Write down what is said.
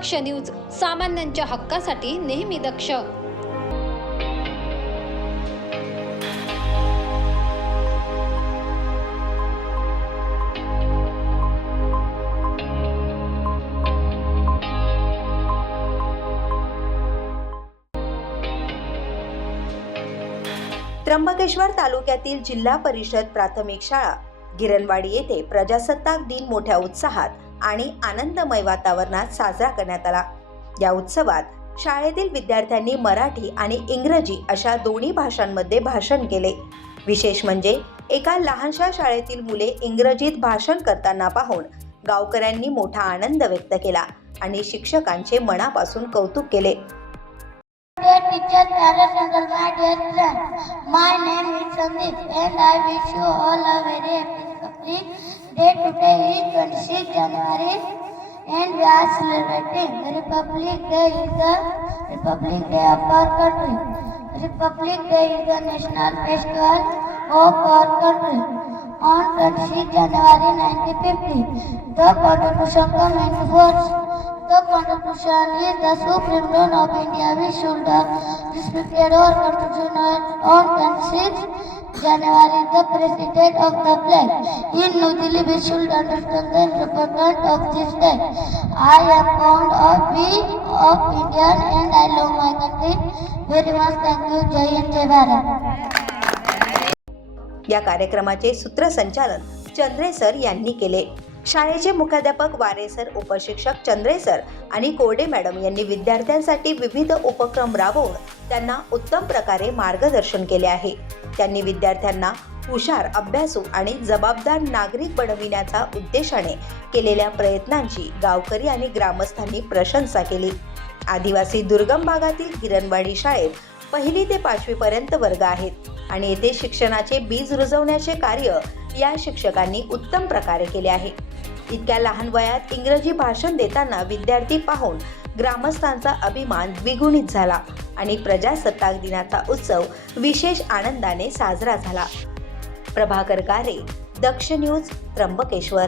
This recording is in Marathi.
दक्ष न्यूज सामान्यांच्या हक्कासाठी नेहमी दक्ष. त्र्यंबकेश्वर तालुक्यातील जिल्हा परिषद प्राथमिक शाळा गिरणवाडी येथे प्रजासत्ताक दिन मोठ्या उत्साहात आणि आनंदमय वातावरणात साजरा करण्यात आला. या उत्सवात शाळेतील विद्यार्थ्यांनी मराठी आणि इंग्रजी अशा दोन्ही भाषांमध्ये भाषण केले. विशेष म्हणजे एका लहानशा शाळेतील मुले इंग्रजीत भाषण करताना पाहून गावकऱ्यांनी मोठा आनंद व्यक्त केला आणि शिक्षकांचे मनापासून कौतुक केले. Dear teacher, parents, my dear friends, my name is Sandeep and I wish you all a very happy Day. Today. Is 26 January and we are celebrating the Republic Day is the Republic Day of our country. Republic Day is the national festival of our country. On 26 January 1950, the Constitution came into force. The Constitution is the supreme law of India. We should have respected our Constitution on 26 January, the President of the flag. In New Delhi, we should understand the importance of this day. I am proud of being of Indian and I love my country very much. Thank you. Jai Hind, Jai Bharat. या कार्यक्रमाचे सूत्रसंचालन चंद्रे सर यांनी केले शाळेचे मुख्याध्यापक वारे सर उपशिक्षक चंद्रे सर आणि कोरडे मॅडम यांनी विद्यार्थ्यांसाठी विविध उपक्रम राबवून त्यांना उत्तम प्रकारे मार्गदर्शन केले आहे त्यांनी विद्यार्थ्यांना हुशार अभ्यासू आणि जबाबदार नागरिक बनविण्याचा उद्देशाने केलेल्या प्रयत्नांची गावकरी आणि ग्रामस्थांनी प्रशंसा केली. आदिवासी दुर्गम भागातील किरणवाडी शाळेत पहिली ते पाचवीपर्यंत वर्ग आहेत आणि येथे शिक्षणाचे बीज रुजवण्याचे कार्य या शिक्षकांनी उत्तम प्रकारे केले आहे. इतक्या लहान वयात इंग्रजी भाषण देताना विद्यार्थी पाहून ग्रामस्थांचा अभिमान द्विगुणित झाला. आणि प्रजासत्ताक दिनाचा उत्सव विशेष आनंदाने साजरा झाला. प्रभाकर गारे दक्ष न्यूज त्र्यंबकेश्वर.